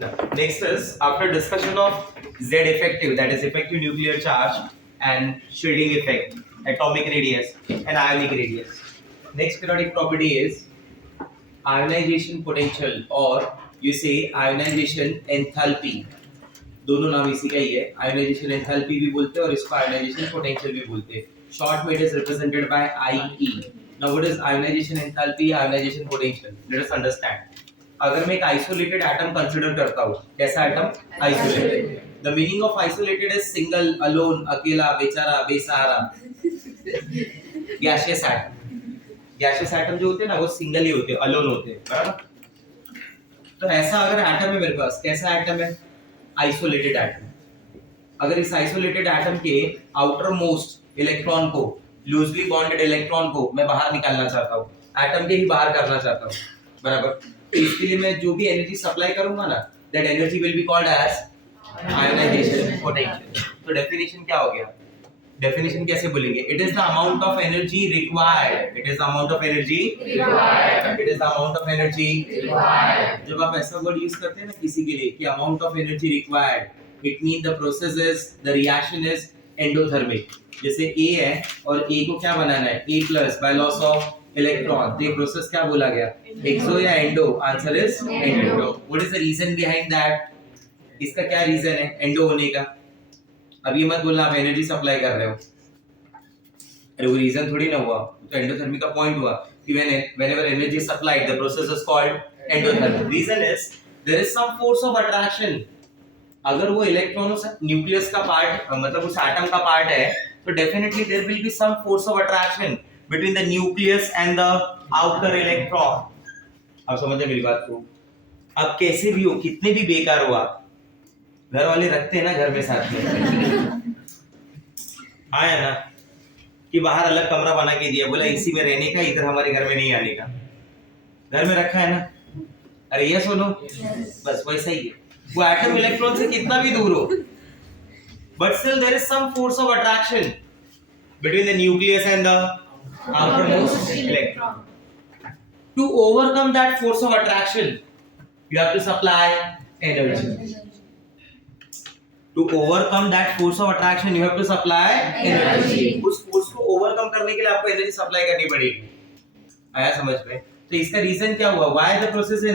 Now, next is after discussion of Z effective, that is effective nuclear charge and shielding effect, atomic radius and ionic radius. Next periodic property is ionization potential or you say ionization enthalpy. दोनों नाम इसी का ही है. Ionization enthalpy भी बोलते हैं और इसको ionization potential भी बोलते हैं. Short में it is represented by IE. Now what is ionization enthalpy, ionization potential? Let us understand. अगर मैं एक आइसोलेटेड एटम कंसीडर करता हूँ, कैसा atom? Isolated. The meaning of isolated is single, alone, अकेला, बेचारा, बेसहारा. Gaseous atom. गैसियस एटम जो होते हैं ना वो सिंगल ही होते हैं, अलोन होते हैं, बराबर? तो ऐसा अगर एटम है मेरे पास, कैसा एटम है? Isolated atom. अगर इस आइसोलेटेड एटम के आउटर मोस्ट इलेक्ट्रॉन को, लूजली बॉन्डेड इलेक्ट्रॉन को मैं बाहर निकालना चाहता हूँ, एटम के ही बाहर करना चाहता हूँ, बराबर? इसके लिए मैं जो भी एनर्जी सप्लाई करूंगा ना, that energy will be called as ionisation potential. तो डेफिनेशन क्या हो गया? डेफिनेशन कैसे बोलेंगे? It is the amount of energy required. It is the amount of energy required. It is the amount of energy required. जब आप ऐसा word use करते हैं ना किसी के लिए कि amount of energy required, it mean the process is, the reaction is endothermic. जैसे A है और A को क्या बनाना है? A+ by loss of electron. तो ये प्रोसेस क्या बोला गया? एक्सो या endo? Answer is endo. What is the reason behind that? इसका क्या रीजन है एंडो होने का? अब ये मत बोलना आप एनर्जी सप्लाई कर रहे हो. अरे वो रीजन थोड़ी ना हुआ, तो एंडोथर्मिक का पॉइंट हुआ कि whenever energy is supplied the process is called endothermic. Reason is there is some force of attraction. अगर वो इलेक्ट्रॉन उस न्यूक्लियस का पार्ट, मतलब उस एटम का पार्ट है, तो definitely there will be some force of attraction between the nucleus and the outer electron. आप समझे मेरी बात को? अब कैसे भी हो, कितने भी बेकार हो आप, घर वाले रखते हैं ना घर में साथ में. आया ना कि बाहर अलग कमरा बना के दिया, बोला इसी में रहने का, इधर हमारे घर में नहीं आने का. घर में रखा है ना? अरे ये सुनो, बस वैसा ही है. वो एटम इलेक्ट्रॉन से कितना भी दूर हो, but still there is some force of attraction between the nucleus and the outermost electron. To overcome that force of attraction, you have to supply energy. To overcome that force of attraction, you have to supply energy. उस force को overcome करने के लिए आपको energy supply करनी पड़ेगी. आया समझ में? तो इसका रीजन क्या हुआ? Why the process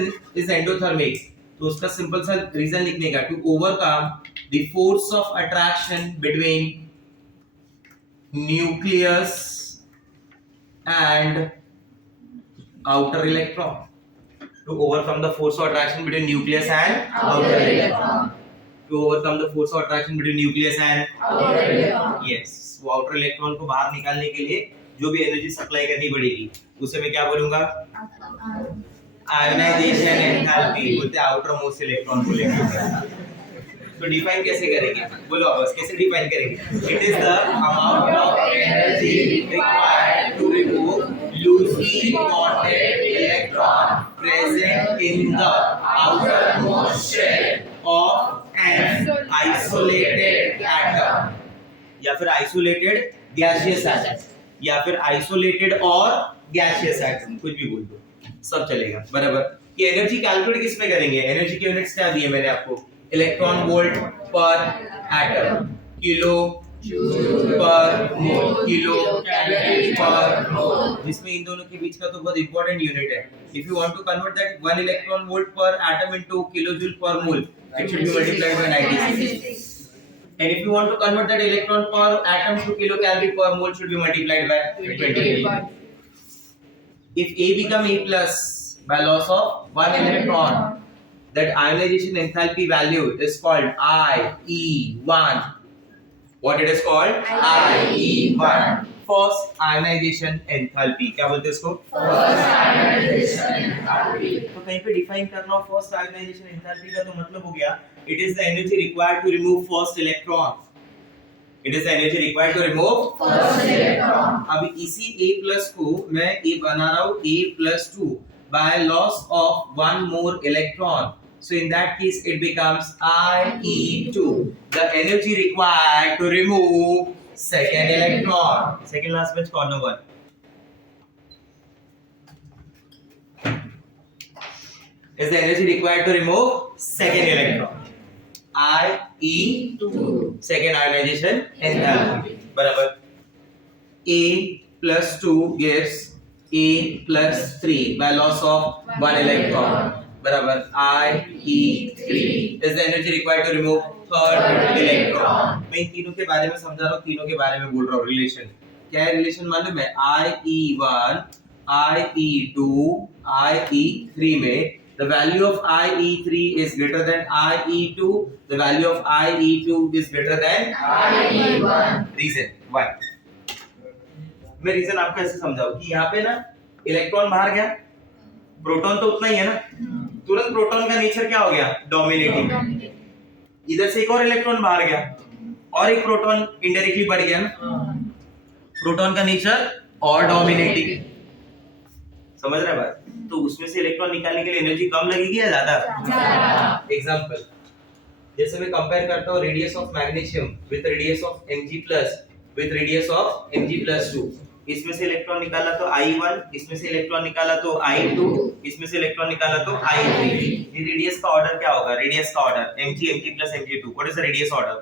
is endothermic? तो उसका सिंपल सा रीजन लिखने का, to overcome the force of attraction between nucleus and outer electron. To overcome the force of attraction between nucleus and outer electron. To overcome the force of attraction between nucleus and outer electron. Yes, वो outer electron को बाहर निकालने के लिए जो भी energy supply करनी पड़ेगी उसे मैं क्या बोलूंगा? Ionisation enthalpy. बोलते हैं आउटर मोस्ट इलेक्ट्रॉन बोलेंगे. तो डिफाइन कैसे करेंगे? बोलो आप बस, कैसे डिफाइन करेंगे? It is the amount of energy required to remove loosely bonded electron present in the outermost shell of an isolated atom, या फिर आइसोलेटेड गैसियस एटम, या फिर आइसोलेटेड और गैसियस एटम, कुछ भी बोल दो, सब चलेगा, बराबर? ये एनर्जी कैलकुलेट किस में करेंगे? एनर्जी की यूनिट्स क्या दी है मैंने आपको? Electron volt per atom, kilo joule per मोल, किलो कैलोरी पर मोल, जिसमें इन दोनों के बीच का तो बहुत इंपॉर्टेंट यूनिट है. If you want to convert that 1 electron volt per atom into kilo joule per mole, it should be multiplied by 96. And if you want to convert that electron per atom to kilocalorie per mole, should be multiplied by 28. If A become A+ by loss of 1 electron, that ionization enthalpy value is called IE1. What it is called? IE1. First ionization enthalpy. क्या बोलते हैं इसको? First ionization enthalpy. तो कहीं पे define करना हो first ionization enthalpy का तो मतलब हो गया, it is the energy required to remove first electron. It is the energy required to remove first electron. अब इसी A+ को मैं A बना रहा हूँ A+2 by loss of 1 more electron. So in that case it becomes IE2. The energy required to remove second electron. Second last bench corner 1. is the energy required to remove second electron. IE2 second ionization enthalpy बराबर A plus 2 gives A plus 3 by loss of 1 electron बराबर IE3 is the energy required to remove third electron. मैं इन तीनों के बारे में समझा रहा हूँ, तीनों के बारे में बोल रहा हूँ. रिलेशन क्या है? रिलेशन मालूम है? IE1 IE2 IE3 में the value of IE3 is greater than IE2, the value of IE2 is greater than IE1. Reason why? मैं रीजन आपको ऐसे समझाऊं कि यहाँ पे ना इलेक्ट्रॉन बाहर गया, प्रोटॉन तो उतना ही है ना, तुरंत प्रोटॉन का नेचर क्या हो गया? डोमिनेटिंग. इधर से एक और इलेक्ट्रॉन बाहर गया और एक प्रोटॉन इनडायरेक्टली बढ़ गया ना, प्रोटॉन का नेचर और डोमिनेटिंग. समझ रहे बात? तो उसमें से इलेक्ट्रॉन निकालने के लिए एनर्जी कम लगेगी या ज्यादा? एग्जांपल जैसे मैं कंपेयर करता हूँ radius of magnesium with radius of Mg+ with radius of Mg+2. इसमें से इलेक्ट्रॉन निकाला तो I1, इसमें से इलेक्ट्रॉन निकाला तो I2, इसमें से इलेक्ट्रॉन निकाला तो I3. ये रेडियस का ऑर्डर क्या होगा? रेडियस का order Mg+Mg2. What is the radius order?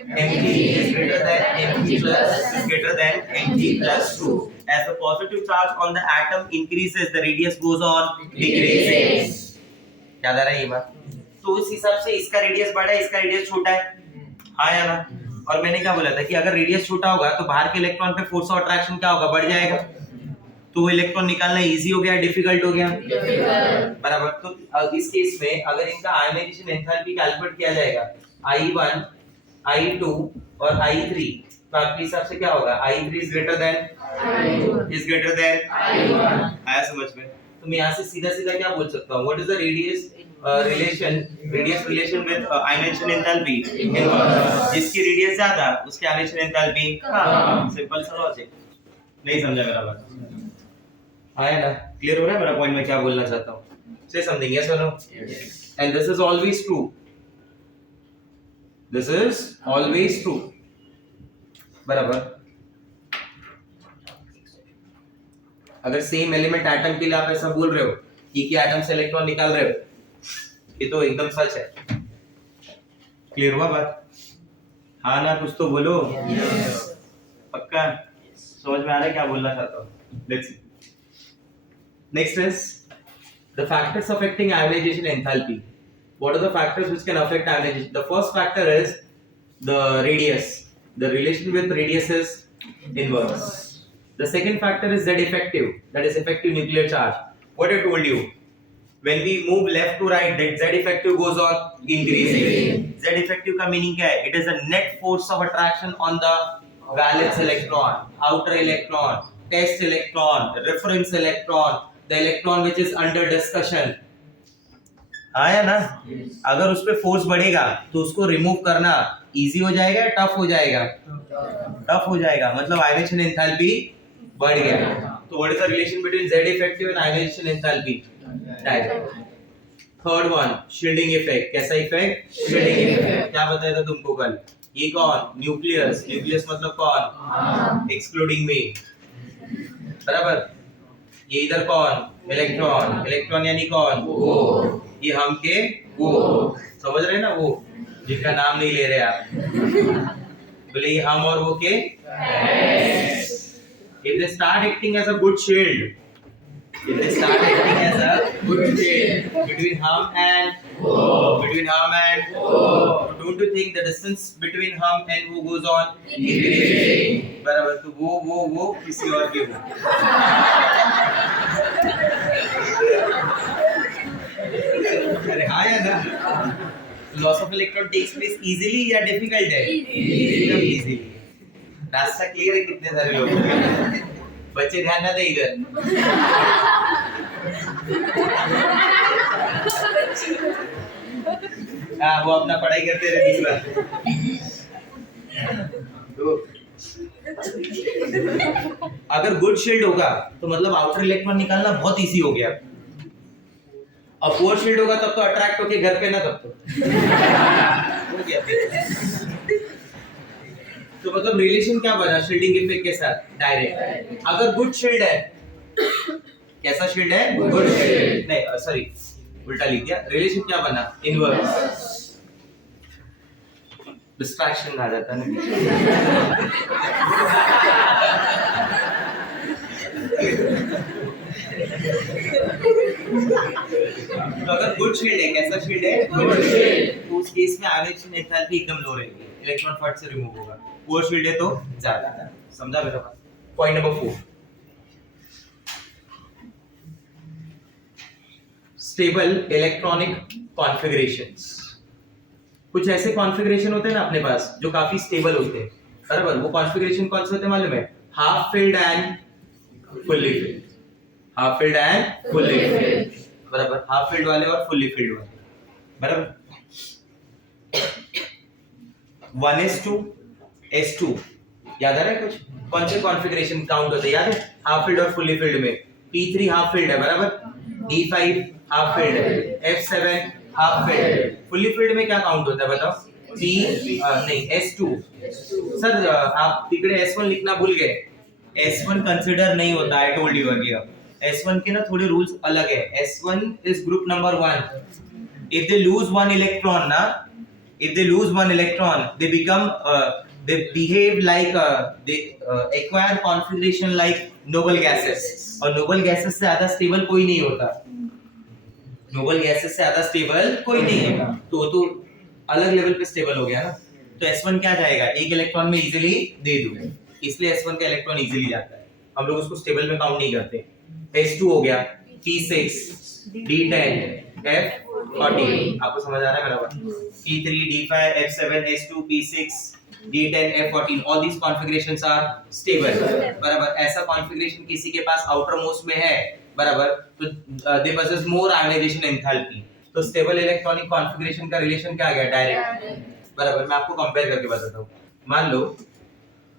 Mg is greater than Mg+ is greater than Mg+2. As the positive charge on the atom increases, the radius goes on decreasing. याद आ रहा है ये बात? तो उस हिसाब से इसका रेडियस बड़ा है, इसका रेडियस छोटा है. हाँ या ना? और मैंने क्या बोला था कि अगर रेडियस छोटा होगा तो बाहर के इलेक्ट्रॉन पे फोर्स ऑफ अट्रैक्शन क्या होगा? बढ़ जाएगा. तो वो इलेक्ट्रॉन निकालना इजी हो गया, डिफिकल्ट हो गया? बराबर. तो इस केस में अगर इनका आयनाइजेशन एंथैल्पी कैलकुलेट किया जाएगा I1, I2 और I3, तो आपके हिसाब से क्या होगा? I3 is greater than I1. आया समझ में? तो मैं यहाँ से सीधा सीधा क्या बोल सकता हूँ? What is the radius relation with ionization enthalpy? जिसकी रेडियस ज्यादा उसकी ionization enthalpy कम. सिंपल सा लॉजिक. नहीं समझा मेरा बात? आया ना? क्लियर हो रहा है मेरा पॉइंट? मैं क्या बोलना चाहता हूँ? Say something, yes or no? Yes. And this is always true. This is always true. बराबर. अगर सेम एलिमेंट एटम के लिए आप ऐसा बोल रहे हो कि एटम से इलेक्ट्रॉन निकाल रहे हो, ये तो एकदम सच है. क्लियर हुआ बात? हाँ ना? कुछ तो बोलो. yes. पक्का समझ में आ रहा है क्या बोलना चाहता हूँ? Let's see. Next is the factors affecting ionisation enthalpy. What are the factors which can affect ionization? The first factor is the radius. The relation with radius is inverse. The second factor is Z effective, that is effective nuclear charge. What I told you, when we move left to right, that Z effective goes on increasing. Z effective का meaning क्या है? It is a net force of attraction on the valence electron, outer electron, test electron, reference electron, the electron which is under discussion. आया ना? अगर उस पे force बढ़ेगा तो उसको रिमूव करना इजी हो जाएगा या टफ हो जाएगा? टफ हो जाएगा. मतलब आयोनाइजेशन एंथैल्पी बढ़ गया. तो what is the relation between Z effective and ionization enthalpy? Direct. Third one, shielding effect. कैसा इफेक्ट? Shielding effect. क्या बताया था तुमको कल? ये कौन? न्यूक्लियस. न्यूक्लियस मतलब कौन? एक्सक्लूडिंग मी. बराबर. ये इधर कौन? इलेक्ट्रॉन. इलेक्ट्रॉन यानी कौन? वो. ये हम के वो. समझ रहे हैं ना? वो जिनका नाम नहीं ले रहे आप. बोले ये हम और वो के. If they start acting as a good shield, between hum and don't you think the distance between hum and वो goes on increasing? बराबर. तो वो किसी और के वो. अरे हाँ या ना? Loss of electron takes place easily या डिफिकल्ट है? एकदम इजीली. रास्ता क्लियर है कितने सारे लोग? बच्चे ध्यान ना दे इधर. हाँ वो अपना पढ़ाई करते रहे दूसरा. तो अगर गुड शील्ड होगा तो मतलब आउटर इलेक्ट्रॉन निकालना बहुत इजी हो गया. और पुअर शील्ड होगा तब तो अट्रैक्ट होके घर पे ना तब तो हो गया. तो मतलब रिलेशन क्या बना शील्डिंग इफेक्ट के साथ? डायरेक्ट. अगर गुड शील्ड है, कैसा शील्ड है? Good shield. नहीं सॉरी, उल्टा लिख दिया, रिलेशन क्या बना, इनवर्स। डिस्ट्रैक्शन आ जाता है ना। तो अगर गुड शील्ड है, कैसा शील्ड है, गुड शील्ड, तो उस केस में आयनाइजेशन एंथैल्पी एकदम लो रहेगी, इलेक्ट्रॉन फट से रिमूव होगा। पुअर शील्ड है तो ज्यादा। समझा मेरा बात? Point number 4, stable electronic configurations. कुछ ऐसे कॉन्फ़िगरेशन होते हैं ना अपने पास जो काफी स्टेबल होते हैं, बराबर। वो कॉन्फ़िगरेशन कौन से होते हैं मालूम है? Half filled and fully filled, half filled and fully filled, बराबर। हाफ फिल्ड वाले और फुल्ली फिल्ड वाले, बराबर। 1s2 s2 याद आ रहा है कुछ? कौन से कॉन्फ़िगरेशन काउंट होते हैं याद है? हाफ फील्ड और फुल्ली फील्ड में p3 हाफ फील्ड है, बराबर। d5 हाफ फील्ड है, f7 हाफ फील्ड है। फुल्ली फील्ड में क्या काउंट होता है बताओ? नहीं s2। सर आप तिकडे s1 लिखना भूल गए। s1 कंसीडर नहीं होता, I told you earlier. s1 के ना थोड़े रूल्स अलग है। s1 is group number 1। If they lose one electron ना, if they lose one electron, they become they behave like they acquire configuration like noble gases, और noble gases से ज्यादा stable कोई नहीं होता, noble gases से ज्यादा स्टेबल कोई नहीं है, तो अलग लेवल पे स्टेबल हो गया ना। तो S1 क्या जाएगा, एक इलेक्ट्रॉन में इजीली दे दूं, इसलिए S1 का इलेक्ट्रॉन इजीली जाता है, हम लोग उसको स्टेबल में काउंट नहीं करते। S2 हो गया, P6 D10 F14, आपको समझ आ रहा है मेरा बात? P3 D5 F7 S2 P6 D10 F14, all these configurations are stable, बराबर। ऐसा कॉन्फ़िगरेशन किसी के पास आउटर मोस्ट में है, बराबर, तो they possess more ionization enthalpy। तो स्टेबल इलेक्ट्रॉनिक कॉन्फ़िगरेशन का रिलेशन क्या आ गया, डायरेक्ट, बराबर। मैं आपको कंपेयर करके बताता हूँ। मान लो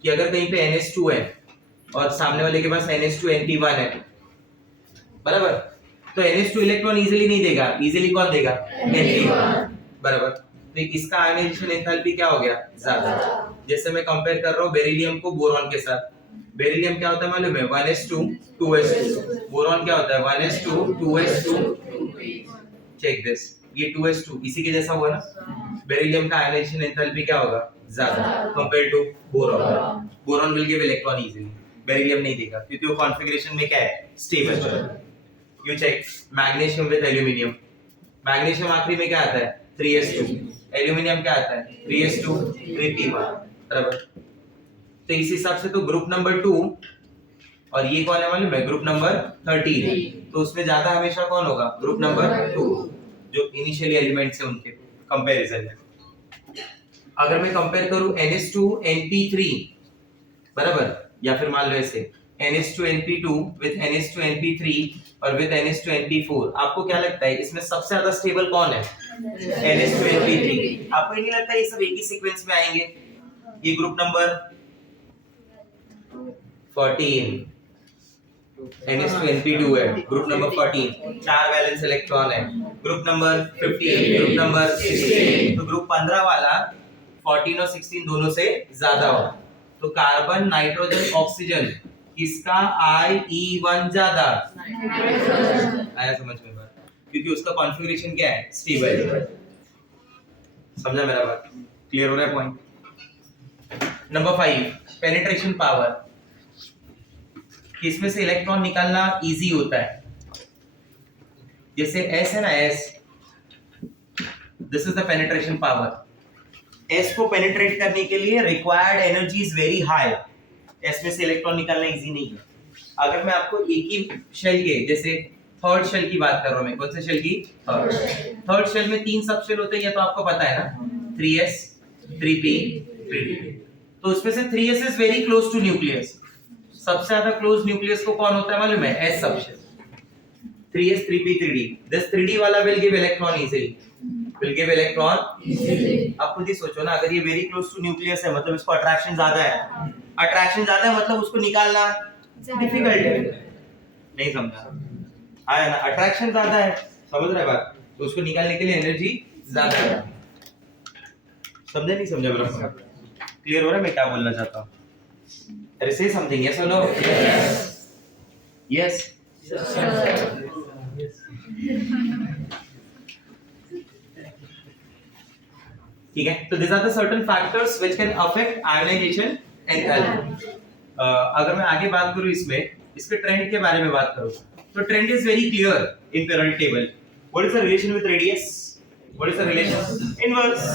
कि अगर कहीं पे NH2 है और सामने वाले के पास NH2 NP1 है, बराबर, तो NH2 इलेक्ट्रॉन इजीली नहीं देगा, इजीली कौन देगा, NP1, बराबर। तो इसका आयनाइजेशन एंथैल्पी क्या हो गया, ज्यादा। जैसे मैं कंपेयर कर रहा हूँ बेरिलियम को बोरॉन के साथ। बेरिलियम क्या होता है मालूम है, 1s2 2s2। बोरॉन क्या होता है, 1s2 2s2। चेक दिस, ये 2s2 इसी के जैसा हुआ ना। बेरिलियम का आयनाइजेशन एंथैल्पी क्या होगा, ज्यादा compare to boron. Boron will give electron easily, beryllium नहीं देगा, क्योंकि वो कॉन्फ़िगरेशन में क्या है, stable. You check magnesium with aluminium, magnesium आखिरी में क्या आता है, 3s2, aluminium क्या आता है, 3s2 3p1, बराबर। तो इस हिसाब से तो ग्रुप नंबर 2 और ये कौन है मालूम है, ग्रुप नंबर 13, तो उसमें ज्यादा हमेशा कौन होगा, ग्रुप नंबर 2, जो इनिशियली एलिमेंट्स है उनके कंपैरिजन में। अगर मैं कंपेयर करूं NH2 NP3, बराबर, या फिर मान लो ऐसे NH2 NP2 with NH2 NP3 और with NH2 NP4, आपको क्या लगता है इसमें सबसे ज्यादा स्टेबल कौन है, NH2 NP3। आपको नहीं लगता ये सब एक ही सीक्वेंस में आएंगे? ये ग्रुप नंबर 14 NH2 NP2 है, ग्रुप नंबर 14, 4 वैलेंस इलेक्ट्रॉन है। ग्रुप नंबर 15, ग्रुप नंबर 16, तो ग्रुप 15 वाला 14 और 16 दोनों से ज्यादा होगा। तो कार्बन नाइट्रोजन ऑक्सीजन किसका IE1 ज्यादा, आया समझ में बात? क्योंकि उसका कॉन्फ़िगरेशन क्या है, स्टेबल। समझा मेरा बात? क्लियर हो रहा है पॉइंट? Number 5, penetration power. किसमें से इलेक्ट्रॉन निकालना इजी होता है? जैसे S है ना, S, this is the penetration power. S को पेनिट्रेट करने के लिए required energy is very high. S में से इलेक्ट्रॉन निकालना इजी नहीं है। अगर मैं आपको एक ही शेल के, जैसे थर्ड शेल की बात कर रहा हूं मैं, कौन से शेल की, थर्ड शेल में 3 सब शेल होते हैं, ये तो आपको पता है ना, 3s 3p 3d। तो उसमें से 3s is very close to nucleus. सबसे ज्यादा क्लोज न्यूक्लियस को कौन होता है मालूम है, S सब shell, 3s 3p 3d। This 3d वाला will give electron easily, will give electron easily। आप खुद ही सोचो ना, अगर ये वेरी क्लोज टू न्यूक्लियस है मतलब इसको अट्रैक्शन ज्यादा है, अट्रैक्शन ज्यादा है मतलब उसको निकालना डिफिकल्ट है। नहीं समझा? आया ना, अट्रैक्शन ज्यादा है, समझ रहे बात, तो उसको निकालने के लिए एनर्जी ज्यादा है। समझे नहीं समझा मेरा? क्लियर हो रहा है मैं क्या बोलना चाहता हूँ? अरे से समथिंग, यस और नो? यस। ठीक है, तो these are the certain factors which can affect ionization enthalpy. अगर मैं आगे बात करूं इसके ट्रेंड के बारे में बात करूं, तो trend is very clear in periodic table. What is the relation with radius? What is the relation? Inverse.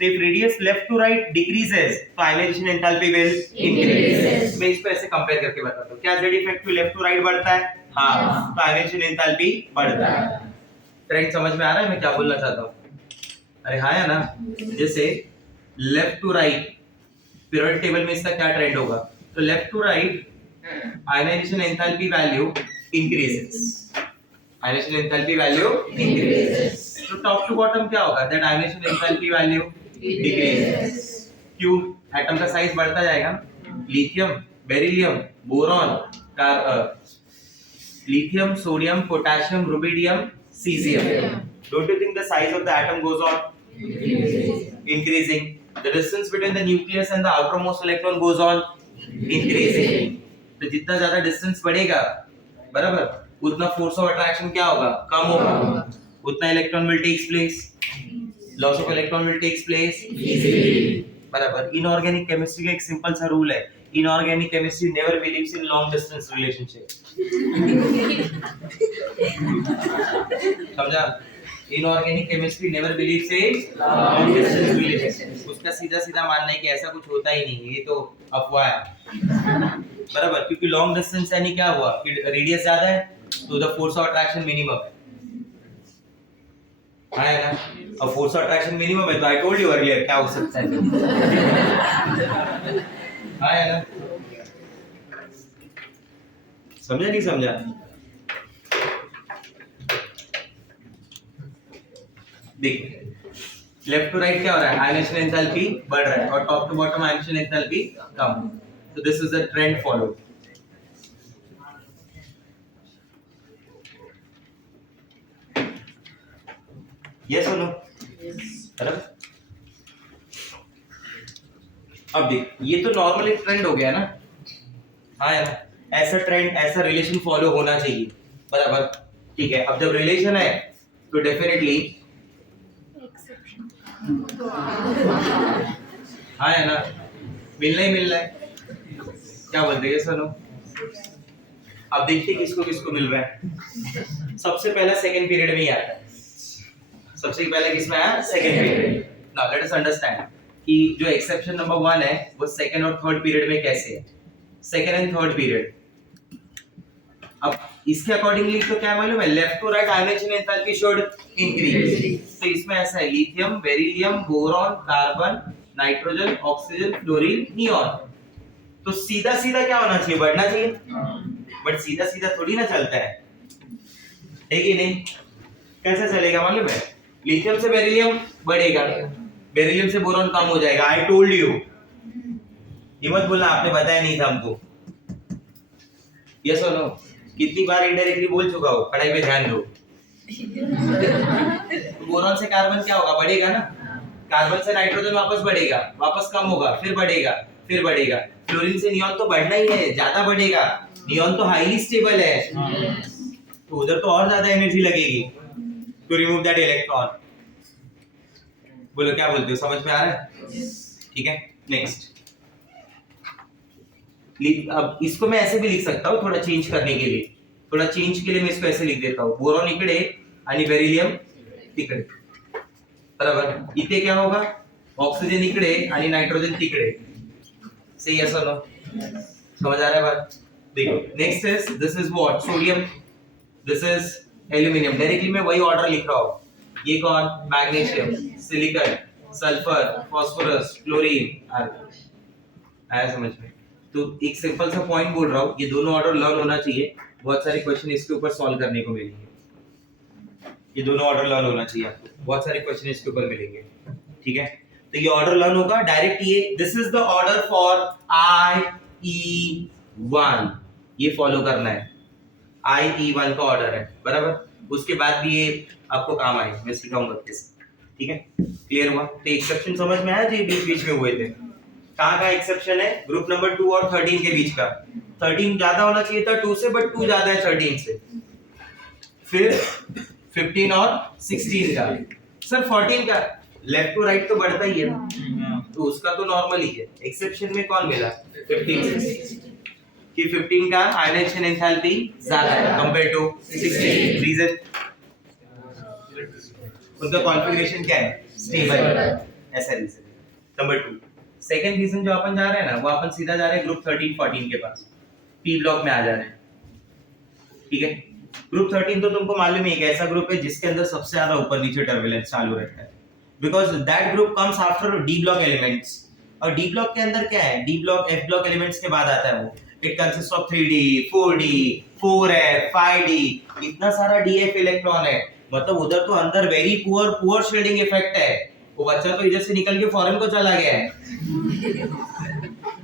So if radius left to right decreases, तो ionization enthalpy will increase. मैं इसको ऐसे कंपेयर करके बताता हूँ. क्या z effective left to right बढ़ता है? हाँ, तो ionization enthalpy बढ़ता है. ट्रेंड समझ में आ रहा है मैं क्या बोलना चाहता हूँ? अरे हाँ या ना? जैसे left to right periodic table में इसका क्या ट्रेंड होगा? तो left to right ionization enthalpy value increases. Ionisation enthalpy value increases. तो टॉप टू बॉटम क्या होगा? That ionisation enthalpy value decreases. क्यों? एटम का साइज बढ़ता जाएगा. Lithium, beryllium, boron, lithium, sodium, potassium, rubidium, cesium. Don't you think the size of the atom goes on increasing? The distance between the nucleus and the outermost electron goes on increasing. तो जितना ज्यादा distance बढ़ेगा, बराबर, उतना force of attraction क्या होगा? कम होगा. उतना electron will takes place, loss of electron will takes place easily. बराबर. इनऑर्गेनिक केमिस्ट्री का एक सिंपल सा रूल है. Inorganic chemistry never believes in long distance relationship. समझा? Inorganic chemistry never believes in long distance relationship. उसका सीधा सीधा मानना है कि ऐसा कुछ होता ही नहीं, ये तो अफवाह है. बराबर. क्योंकि लॉन्ग डिस्टेंस यानी क्या हुआ कि रेडियस ज्यादा है तो the force of attraction minimum है ना. अब फोर्स ऑफ अट्रैक्शन मिनिमम है तो आई टोल्ड यू अर्लियर क्या हो सकता है. हाँ है ना. समझा नहीं समझा? देख, लेफ्ट टू राइट क्या हो रहा है? आयनाइजेशन एंथैल्पी बढ़ रहा है और top to bottom ionisation enthalpy कम. तो this is the trend followed. Yes और नो? बराबर. अब देख, ये तो नॉर्मली ट्रेंड हो गया ना. हाँ यार, ऐसा ट्रेंड, ऐसा रिलेशन फॉलो होना चाहिए. बराबर. ठीक है. अब जब रिलेशन है तो डेफिनेटली हाँ है ना, मिलना ही मिलना है. क्या बोलते हैं सुनो? अब देखिए किसको किसको मिल रहा है. सबसे पहला सेकंड पीरियड में ही आता है. सबसे पहले किसमें आया? Second period. Now let us understand कि जो एक्सेप्शन नंबर 1 है वो सेकंड और थर्ड पीरियड में कैसे है. Second and third period. अब इसके अकॉर्डिंगली तो क्या मालूम है? Left to right ionization enthalpy should increase. तो इसमें ऐसा है lithium, beryllium, boron, carbon, nitrogen, oxygen, fluorine, neon. तो सीधा सीधा क्या होना चाहिए? बढ़ना चाहिए. बट सीधा सीधा थोड़ी ना चलता है कि नहीं? कैसे चलेगा मालूम है? लिथियम से बेरिलियम बढ़ेगा, बेरिलियम से बोरॉन कम हो जाएगा. I told you. ये मत बोलना आपने बताया नहीं था हमको. यस और नो? कितनी बार इनडायरेक्टली बोल चुका हूं. पढ़ाई पे ध्यान दो. बोरॉन से कार्बन क्या होगा? बढ़ेगा ना. कार्बन से नाइट्रोजन वापस बढ़ेगा, वापस कम होगा, फिर बढ़ेगा, फिर बढ़ेगा. फ्लोरीन से नियॉन तो बढ़ना ही है, ज्यादा बढ़ेगा. नियॉन तो हाईली स्टेबल है, तो उधर तो और ज्यादा एनर्जी लगेगी टू रिमूव दैट इलेक्ट्रॉन. बोलो क्या बोलते हो? समझ में आ रहा है? ठीक है. नेक्स्ट. अब इसको मैं ऐसे भी लिख सकता हूँ थोड़ा चेंज करने के लिए. थोड़ा चेंज के लिए मैं इसको ऐसे लिख देता हूँ. बोरॉन इकडे आणि बेरिलियम तिकडे. बराबर. इथे क्या होगा? ऑक्सीजन इकडे आणि नाइट्रोजन तिकडे. सही यस और नो? समझ आ रहा है बात? देखो next is this is what? Sodium. This is aluminium. Directly मैं वही ऑर्डर लिख रहा हूँ. ये कौन? Magnesium, silicon, sulphur, phosphorus, chlorine. आया समझ में? तो एक सिंपल सा पॉइंट बोल रहा हूँ, ये दोनों ऑर्डर लर्न होना चाहिए. बहुत सारे क्वेश्चन इसके ऊपर सॉल्व करने को मिलेंगे. ये दोनों ऑर्डर लर्न होना चाहिए आपको. बहुत सारे क्वेश्चन इसके ऊपर मिलेंगे. ठीक है. तो ये ऑर्डर लर्न होगा डायरेक्ट. ये this is the order for IE1. ये फॉलो करना है. IE1 का ऑर्डर है. बराबर. उसके बाद भी ये आपको काम आएगा. मैं सिखाऊंगा कैसे. ठीक है. क्लियर हुआ? तो एक्सेप्शन समझ में आया जो बीच बीच में हुए थे. कहाँ का एक्सेप्शन है? ग्रुप नंबर 2 और 13 के बीच का. 13 ज्यादा होना चाहिए था 2 से, बट 2 ज्यादा है 13 से. फिर 15 और 16 का. सर 14 का लेफ्ट टू राइट तो बढ़ता ही है ना, तो उसका तो नॉर्मल ही है। एक्सेप्शन में कौन मिला 15 कि 15 का आयनाइजेशन एंथैल्पी ज्यादा है कंपेयर टू 16। रीजन उनका कॉन्फ़िगरेशन क्या है, स्टेबल है, ऐसा रीजन है। नंबर 2 सेकंड रीजन जो अपन जा रहे हैं ना, वो अपन सीधा जा रहे हैं ग्रुप 13 14 के पास, पी ब्लॉक में आ जा रहे हैं। ठीक है, ग्रुप 13 तो तुमको मालूम है एक ऐसा ग्रुप है जिसके अंदर सबसे ज्यादा ऊपर नीचे टर्बुलेंस चालू रहता है, because that group comes after D block elements. और डी ब्लॉक के अंदर क्या है, D block F block elements के बाद आता है वो। It consist of 3d 4d 4f 5d, इतना सारा df इलेक्ट्रॉन है, मतलब उधर तो अंदर वेरी पुअर शेडिंग इफेक्ट है। वो बच्चा तो इधर से निकल के फॉरेन को चला गया है।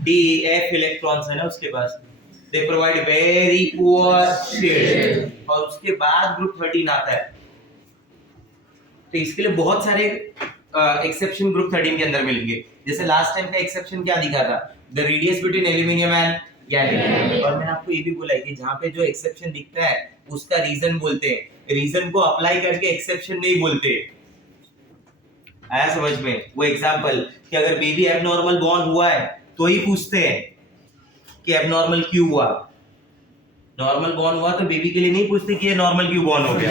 df इलेक्ट्रॉन्स है ना उसके पास, they provide very poor shade, और उसके बाद ग्रुप 13 आता है। तो इसके लिए बहुत सारे एक्सेप्शन ग्रुप 13 के अंदर मिलेंगे। जैसे लास्ट टाइम का एक्सेप्शन क्या दिखा था, the radius between aluminium and gallium. और मैंने आपको ये भी बोला है कि जहां पे जो एक्सेप्शन दिखता है उसका रीजन बोलते हैं, रीजन को अप्लाई करके एक्सेप्शन नहीं बोलते। आया समझ में? वो एग्जांपल कि अगर बेबी एबनॉर्मल बॉर्न हुआ है तो ही पूछते हैं कि एबनॉर्मल क्यों हुआ। नॉर्मल बॉर्न हुआ तो बेबी के लिए नहीं पूछते कि ये नॉर्मल क्यों बॉर्न हो गया।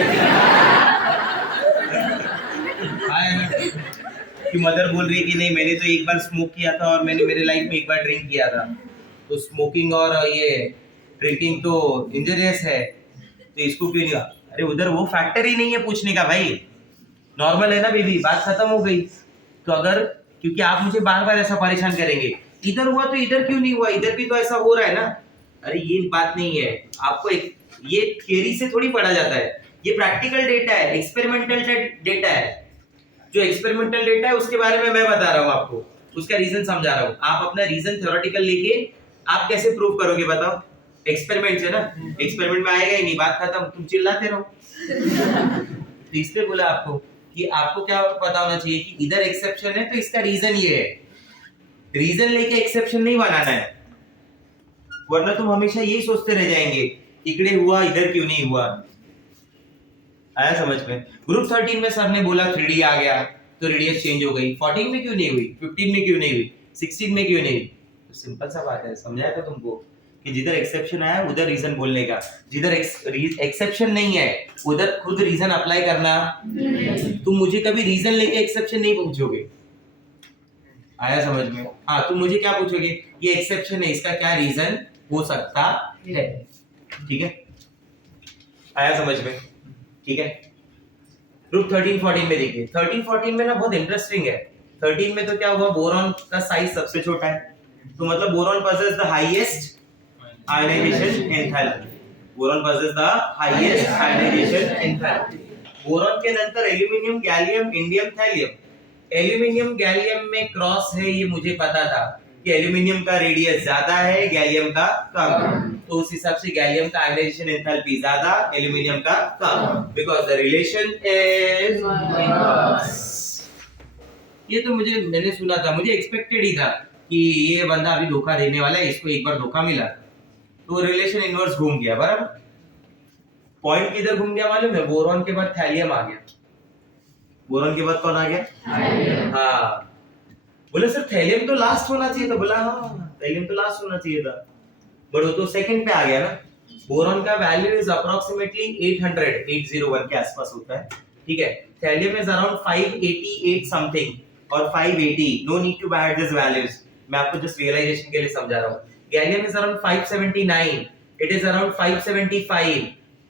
कि मदर बोल रही है कि नहीं मैंने तो एक बार स्मोक किया था और मैंने मेरे लाइफ में एक बार ड्रिंक किया था, तो स्मोकिंग और ये ड्रिंकिंग तो इंजरियस है, तो इसको क्यों नहीं हुआ? अरे उधर वो फैक्टर ही नहीं है पूछने का भाई, नॉर्मल है ना बेबी, बात खत्म हो गई। तो अगर क्योंकि आप मुझे बार बार ऐसा परेशान करेंगे, इधर हुआ तो इधर क्यों नहीं हुआ, इधर भी तो ऐसा हो रहा है ना। अरे ये बात नहीं है, आपको ये थियरी से थोड़ी पढ़ा जाता है, ये प्रैक्टिकल डेटा है, एक्सपेरिमेंटल डेटा है। जो एक्सपेरिमेंटल डेटा है उसके बारे में मैं बता रहा हूँ आपको, उसका रीजन समझा रहा हूँ। आप अपना रीजन थ्योरेटिकल लेके आप कैसे प्रूव करोगे बताओ? एक्सपेरिमेंट है ना, एक्सपेरिमेंट में आएगा ही नहीं, बात खत्म, तुम चिल्लाते रहो। तो इसलिए बोला आपको कि आपको क्या पता होना चाहिए कि इधर एक्सेप्शन है तो इसका रीजन ये है, रीजन लेके एक्सेप्शन नहीं बनाना है, वरना तुम हमेशा यही सोचते रह जाएंगे इकड़े हुआ इधर क्यों नहीं हुआ। आया समझ में? ग्रुप 13 में सर ने बोला 3D आ गया तो रेडियस चेंज हो गई, 14 में क्यों नहीं हुई, 15 में क्यों नहीं हुई, 16 में क्यों नहीं हुई? तो सिंपल सा बात है, समझाया था तुमको कि जिधर एक्सेप्शन आया उधर रीजन बोलने का, जिधर एक्सेप्शन नहीं है उधर खुद रीजन अप्लाई करना। तुम मुझे कभी रीजन लेके एक्सेप्शन नहीं पूछोगे। आया समझ में? हाँ, तुम मुझे क्या पूछोगे, ये एक्सेप्शन है इसका क्या रीजन हो सकता है। ठीक है, आया समझ में? ठीक है, ग्रुप 13 14 में देखिए, 13 14 में ना बहुत इंटरेस्टिंग है। 13 में तो क्या हुआ, बोरॉन का साइज सबसे छोटा है, तो मतलब boron possess the highest ionization enthalpy, boron possess the highest ionization enthalpy। Boron के नंतर aluminium gallium indium thallium. Aluminium gallium में क्रॉस है, ये मुझे पता था कि एल्यूमिनियम का रेडियस ज्यादा है गैलियम का कम, तो उस हिसाब से गैलियम का आयनाइजेशन एंथैल्पी ज्यादा, एल्यूमिनियम का कम, because the relation is inverse. ये तो मैंने सुना था, मुझे एक्सपेक्टेड ही था कि ये बंदा अभी धोखा देने वाला है, इसको एक बार धोखा मिला तो रिलेशन इनवर्स घूम गया। बराबर, पॉइंट किधर घूम गया मालूम है? बोरॉन के बाद थैलियम आ गया। बोरॉन के बाद कौन आ गया? हाँ, बोले सर थैलियम तो लास्ट होना चाहिए था। बोला हाँ, थैलियम तो लास्ट होना चाहिए था, बट वो तो सेकंड पे आ गया ना। बोरॉन का वैल्यू इज अप्रोक्सीमेटली 801 के आसपास होता है। ठीक है, थैलियम इज अराउंड 588 समथिंग और 580, no need to add this values, मैं आपको जस्ट रियलाइजेशन के लिए समझा रहा हूं। Gallium is around 579, it is around 575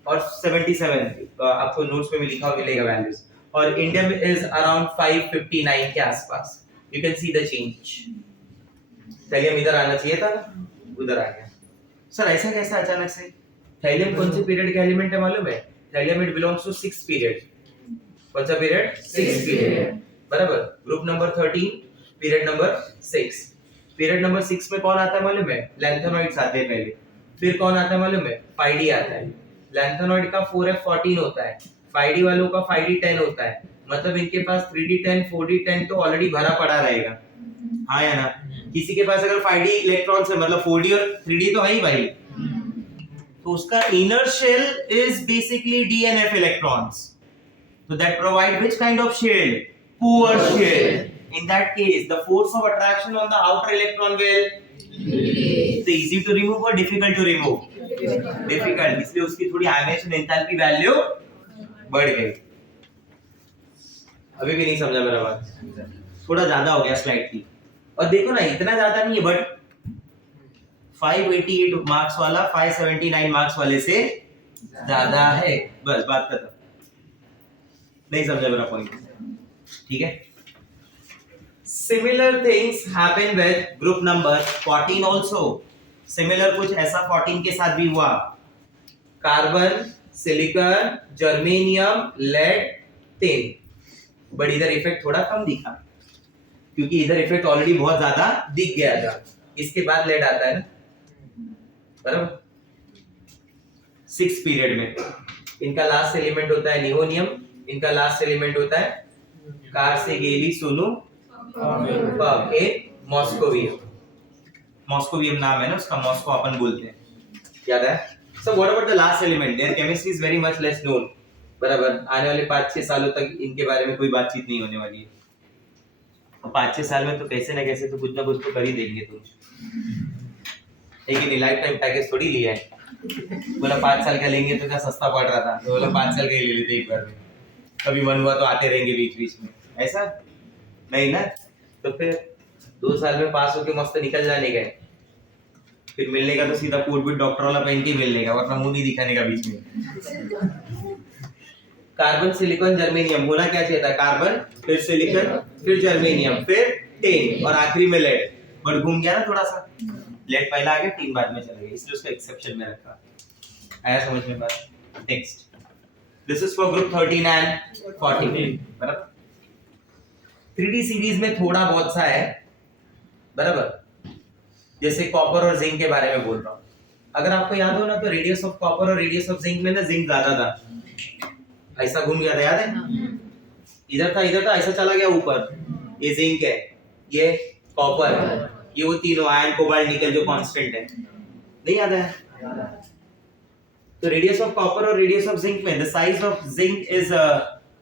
और 77, आपको नोट्स में भी लिखा हुआ मिलेगा वैल्यूज। और इंडियम इज अराउंड 559 के आसपास। You can see the change. Thallium इधर आना चाहिए था, उधर आ गया। सर ऐसा कैसा अचानक से? थैलियम कौन से पीरियड का एलिमेंट है मालूम है? Thallium it belongs to 6 period. कौन सा पीरियड? 6 पीरियड। बराबर, group number 13 period number 6। Period number 6 में कौन आता है मालूम है? लैंथेनॉइड्स आते हैं पहले, फिर कौन आता है मालूम है? 5D आता है। लैंथेनॉइड का 4F14 होता है, 5D वालों का 5D10 होता है, मतलब इनके पास 3D10 4D10 तो ऑलरेडी भरा पड़ा रहेगा। हाँ या ना? किसी के पास अगर 5D इलेक्ट्रॉन्स है मतलब 4D और 3D तो है ही भाई, तो उसका inner shell is basically DNF electrons, so that provide which kind of shell? poor shell. In that case, the force of attraction on the outer electron will so easy to remove or difficult to remove? Difficult. इसलिए उसकी थोड़ी ionization enthalpy value बढ़ गई. अभी भी नहीं समझा मेरा बात? थोड़ा ज्यादा हो गया स्लाइडली. और देखो ना इतना ज्यादा नहीं है बट 588 मार्क्स वाला 579 मार्क्स वाले से ज्यादा है. बस बात खत्म. नहीं समझा मेरा पॉइंट? ठीक है. Similar things happen with group number 14 also. Similar कुछ ऐसा 14 के साथ भी हुआ. Carbon, silicon, germanium, lead, tin. But इधर इफेक्ट थोड़ा कम दिखा क्योंकि इधर इफेक्ट ऑलरेडी बहुत ज्यादा दिख गया था. इसके बाद लेड आता है ना, बराबर. 6 पीरियड में इनका लास्ट एलिमेंट होता है नियोनियम. इनका लास्ट एलिमेंट होता है कार्सेगेली सोनू ए मॉस्कोवियम. मॉस्कोवियम नाम है ना उसका, मॉस्को अपन बोलते हैं. याद है? So what about the last element? There chemistry is very much less known. बराबर. आने वाले 5-6 सालों तक इनके बारे में कोई बातचीत नहीं होने वाली है. और 5-6 साल में तो कैसे ना कैसे तो कुछ ना कुछ तो कर ही देंगे तुम. लेकिन लाइफ टाइम पैकेज थोड़ी लिया है. बोला 5 साल का लेंगे तो क्या सस्ता पड़ रहा था, तो बोला 5 साल का ही ले लेते एक बार में. कभी मन हुआ तो आते रहेंगे बीच बीच में. ऐसा नहीं ना. तो फिर 2 साल में पास होके मस्त निकल जाने का. फिर मिलने का तो सीधा कोट भी डॉक्टर वाला पहन के मिलने का, वरना मुंह नहीं दिखाने का बीच में. Carbon, silicon, germanium. बोला क्या चाहिए था? कार्बन, फिर सिलिकॉन, फिर जर्मेनियम, फिर टिन और आखिरी में लेड. बट घूम गया ना थोड़ा सा. लेड पहला आ गया, टिन बाद में चला गया, इसलिए उसका एक्सेप्शन में रखा. आया समझ में बात? Next. This is for group 13 and 14. बराबर. 3D सीरीज में थोड़ा बहुत सा है. बराबर. जैसे कॉपर और जिंक के बारे में बोल रहा हूँ. अगर आपको याद हो ना तो रेडियस ऑफ कॉपर और रेडियस ऑफ जिंक में ना जिंक ज्यादा था. ऐसा घूम गया था, याद है? इधर था ऐसा चला गया ऊपर. ये जिंक है, ये कॉपर है, ये वो तीनों आयरन, कोबाल्ट, निकल जो कांस्टेंट है. नहीं याद है? तो रेडियस ऑफ कॉपर और रेडियस ऑफ जिंक में the size of zinc is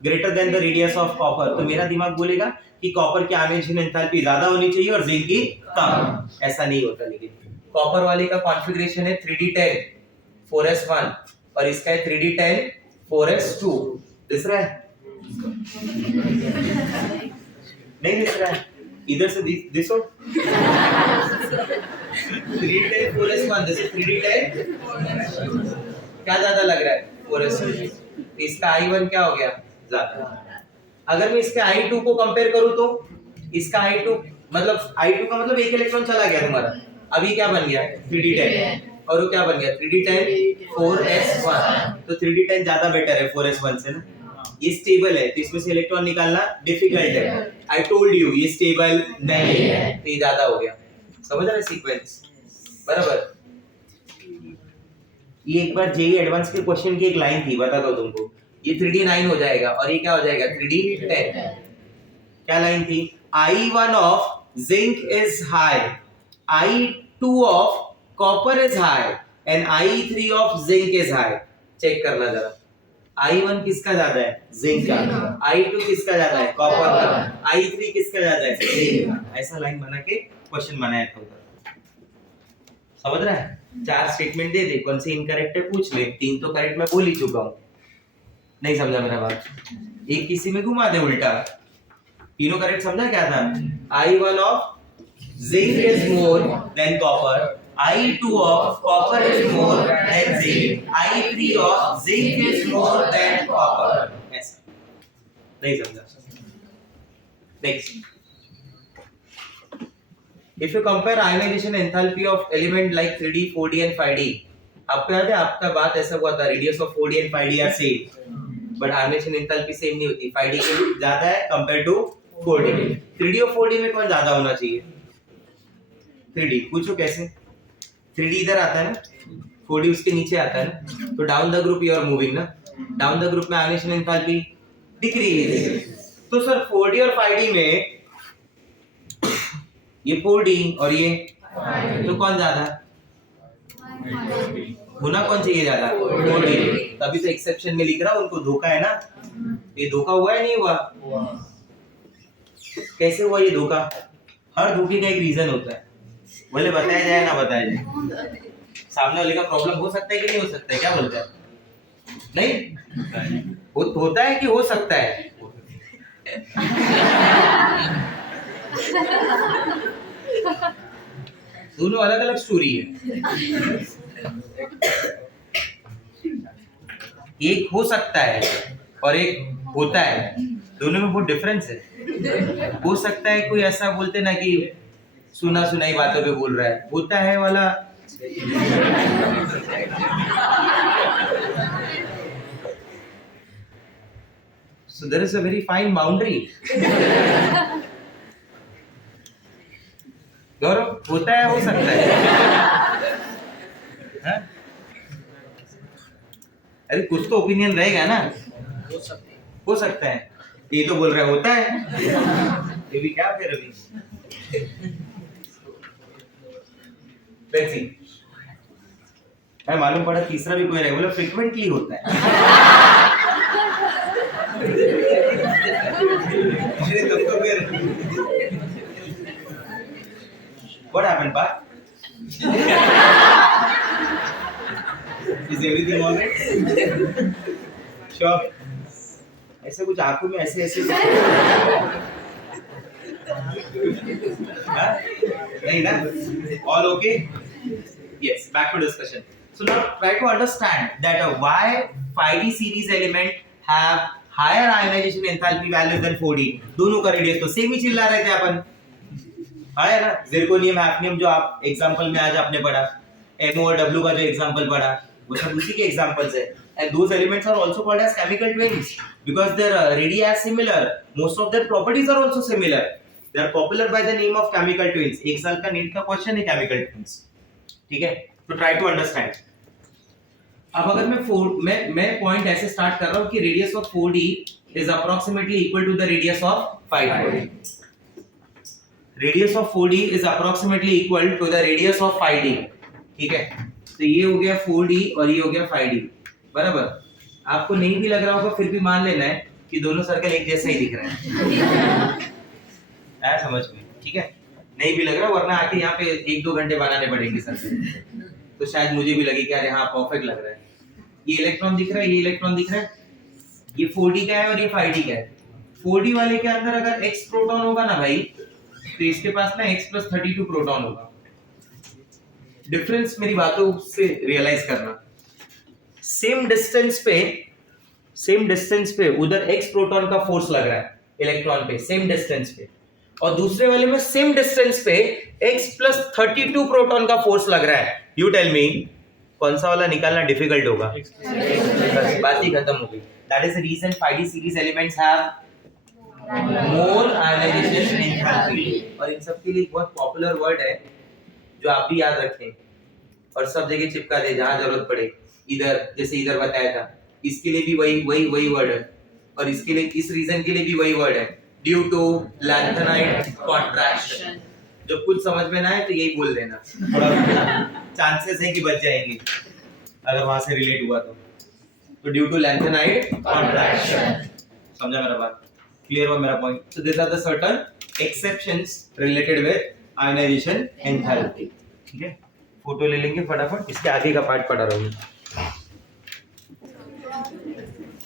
greater than the radius of copper. तो मेरा दिमाग बोलेगा कि कॉपर की आयनाइजेशन एंथैल्पी ज्यादा होनी चाहिए और जिंक की कम. ऐसा नहीं होता. लेकिन कॉपर वाले का कॉन्फ़िगरेशन है 3d10 4s1 और इसका है 3d10 4s2. दिख रहा है? नहीं दिख रहा है? इधर से दिसो. 3d10 4s1, this is 3d10. क्या ज्यादा लग रहा है? 4s2. इसका I1 क्या हो गया? ज्यादा. अगर मैं इसके I2 को कंपेयर करूं तो इसका I2 मतलब I2 का मतलब एक इलेक्ट्रॉन चला गया तुम्हारा. अभी क्या बन गया? 3d10. और वो क्या बन गया? 3d10 4s1. तो 3d10 ज्यादा बेटर है 4s1 से ना. ये स्टेबल है तो इसमें से इलेक्ट्रॉन निकालना डिफिकल्ट है. आई टोल्ड यू ये स्टेबल नहीं है, तो ये ज्यादा हो गया. समझ रहे सीक्वेंस? बराबर. ये एक बार जेईई एडवांस के क्वेश्चन की एक लाइन थी, बता दो तुमको. ये 3d9 हो जाएगा और ये क्या हो जाएगा? 3d10. क्या लाइन थी? I1 of zinc is high, I2 of copper is high and I3 of zinc is high. Check करना जरा. I1 किसका ज्यादा है? जिंक का. I2 किसका ज्यादा है? कॉपर का. I3 किसका ज्यादा है? जिंक का. ऐसा लाइन बना के क्वेश्चन बनाया था उधर. समझ रहा है? 4 स्टेटमेंट दे दे, कौन से इनकरेक्ट है पूछ ले. 3 तो करेक्ट मैं बोल ही चुका हूं. नहीं समझा मेरा बात? एक किसी में घुमा दे उल्टा. तीनों करेक्ट समझा क्या था? I1 of zinc is more than copper, I2 of copper is more than zinc, I3 of zinc is more than copper. ऐसा नहीं समझा? Next. If you compare ionization enthalpy of element like 3D, 4D and 5D, आपको याद है आपका बात ऐसा हुआ था radius of 4D and 5D are same, but ionization enthalpy same नहीं होती. 5D के ज्यादा है कंपेयर टू 4D. 3D और 4D में कौन ज्यादा होना चाहिए? 3D. पूछो कैसे? 3D इधर आता है ना, 4D उसके नीचे आता है ना. तो down the group you are moving ना. डाउन द ग्रुप में ionization enthalpy डिक्रीज. तो सर 4D और 5D में ये 4D और ये तो कौन ज्यादा होना? कौन चाहिए ज्यादा? 4D. तभी तो एक्सेप्शन में लिख रहा हूं. उनको धोखा है ना. ये धोखा हुआ है नहीं हुआ? कैसे हुआ ये धोखा? हर धोखे का एक रीजन होता है, बोले बताया जाए ना बताया जाए, सामने वाले का प्रॉब्लम हो सकता है कि नहीं हो सकता है, क्या बोलते हैं? नहीं होता है कि हो सकता है? दोनों अलग अलग स्टोरी है। एक हो सकता है और एक होता है, दोनों में बहुत डिफरेंस है। हो सकता है कोई ऐसा बोलते ना कि सुना सुनाई बातों पे बोल रहा है, होता है वाला so there is a very fine boundary. गौरव, होता है हो सकता है? हाँ? अरे कुछ तो ओपिनियन रहेगा ना। हो सकता है, ये तो बोल रहा है होता है, ये भी क्या फिर अभी। Let's see. मैं मालूम पड़ा तीसरा भी कोई रहेगा, बोला फ्रीक्वेंटली होता है। अरे तब तो फिर What happened, Pa? Is everything all right? Sure. ऐसे कुछ आंखों में ऐसे ऐसे हाँ? नहीं ना? All okay? Yes. Back to discussion. So now try to understand that why 5D series element have higher ionization enthalpy value than 4D. दोनों का रेडियस तो सेम ही चिल्ला रहे थे अपन, है ना? जिरकोनियम, हैफनियम जो आप एग्जांपल में आज आपने पढ़ा, MO और W का जो एग्जांपल पढ़ा, वो सब उसी के एग्जांपल्स है। And those elements are also called as chemical twins because their radii are similar. Most of their properties are also similar. They are popular by the name of chemical twins. एक साल का NEET का question है chemical twins, ठीक है? तो try to understand. अब अगर मैं पॉइंट ऐसे स्टार्ट कर रहा हूँ कि radius of 4D is approximately equal to the radius of 5D. Radius of 4D is approximately equal to the radius of 5D. ठीक है? तो ये हो गया 4D और ये हो गया 5D, बराबर? आपको नहीं भी लग रहा होगा फिर भी मान लेना है कि दोनों सर्कल एक जैसा ही दिख रहा है। आया समझ में? ठीक है? नहीं भी लग रहा, वरना आके यहाँ पे 1-2 घंटे बनाने पड़ेंगे सर्कल, तो शायद मुझे भी लगे कि अरे हाँ परफेक्ट लग रहा है। ये इलेक्ट्रॉन दिख रहा है, ये इलेक्ट्रॉन दिख रहा है, ये 4D का है और ये 5D का है। 4D वाले के अंदर अगर X प्रोटॉन होगा ना भाई, तो इसके पास ना X+32 प्रोटॉन होगा। डिफरेंस मेरी बातों से रियलाइज करना। सेम डिस्टेंस पे उधर X प्रोटॉन का फोर्स लग रहा है इलेक्ट्रॉन पे, सेम डिस्टेंस पे, और दूसरे वाले में सेम डिस्टेंस पे X+32 प्रोटॉन का फोर्स लग रहा है। यू टेल मी कौन सा वाला निकालना डिफिकल्ट होगा? बस बात ही खत्म हो गई। That is the reason 5D series elements have more ionization enthalpy. और इन सब के लिए बहुत पॉपुलर वर्ड है जो आप भी याद रखें और सब जगह चिपका दे जहां जरूरत पड़े। इधर जैसे इधर बताया था, इसके लिए भी वही वर्ड है, और इसके लिए इस रीजन के लिए भी वही वर्ड है, ड्यू टू लैंथेनाइड कॉन्ट्रैक्शन। जब कुछ समझ में ना आए तो यही बोल देना, थोड़ा चांसेस है कि बच जाएंगे अगर वहां से रिलेट हुआ तो ड्यू टू लैंथेनाइड कॉन्ट्रैक्शन। समझा मेरा बात? क्लियर हुआ मेरा point? So this are the certain exceptions related with ionization enthalpy. ठीक है, फोटो ले लेंगे फटाफट, इसके आगे का पार्ट पढ़ा रहा हूं।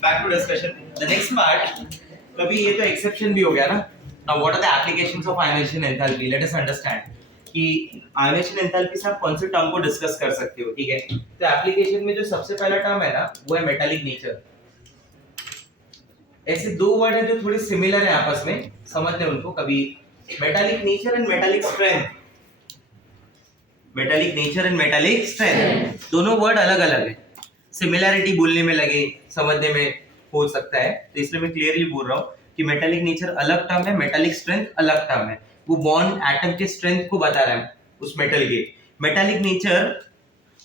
Back to discussion, the next part. कभी ये तो एक्सेप्शन भी हो गया ना। Now what are the applications of ionization enthalpy? Let us understand कि आयनाइजेशन एंथैल्पी से आप कौन से टर्म को डिस्कस कर सकते हो। ठीक है, तो एप्लीकेशन में जो सबसे पहला टर्म है ना, वो है मेटालिक नेचर। ऐसे दो वर्ड हैं जो थोड़े सिमिलर हैं आपस में, समझने उनको कभी। Metallic nature and metallic strength. Metallic nature and metallic strength, दोनों वर्ड अलग अलग है। सिमिलैरिटी बोलने में लगे, समझने में हो सकता है, तो इसलिए मैं क्लियरली बोल रहा हूँ कि मेटालिक नेचर अलग टर्म है, मेटालिक स्ट्रेंथ अलग टर्म है। वो बॉन्ड एटम के स्ट्रेंथ को बता रहा है उस मेटल के। मेटालिक नेचर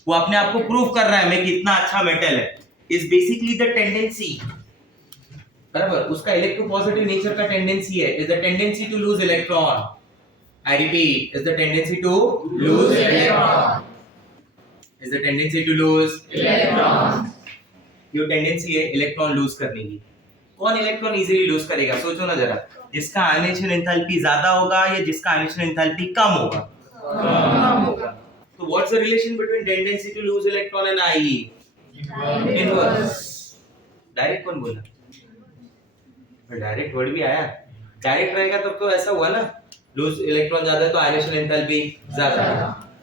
वो अपने आप को प्रूव कर रहा है मैं कितना अच्छा मेटल है। इज बेसिकली द टेंडेंसी, बराबर, उसका इलेक्ट्रोपॉजिटिव नेचर का टेंडेंसी है, is the tendency to lose electron. I repeat, is the tendency to lose electron. Is the tendency to lose electron. ये टेंडेंसी है इलेक्ट्रॉन लूज करने की। कौन इलेक्ट्रॉन इजीली लूज करेगा? सोचो ना जरा, जिसका आयनाइजेशन एंथैल्पी ज्यादा होगा या जिसका आयनाइजेशन एंथैल्पी कम होगा? कम होगा। तो what's the relation between tendency to lose electron and IE? Inverse. Direct कौन बोला? डायरेक्ट वर्ड भी आया। डायरेक्ट रहेगा तब तो ऐसा हुआ ना, लूज इलेक्ट्रॉन ज्यादा है तो आयनाइजेशन एंथैल्पी ज्यादा है,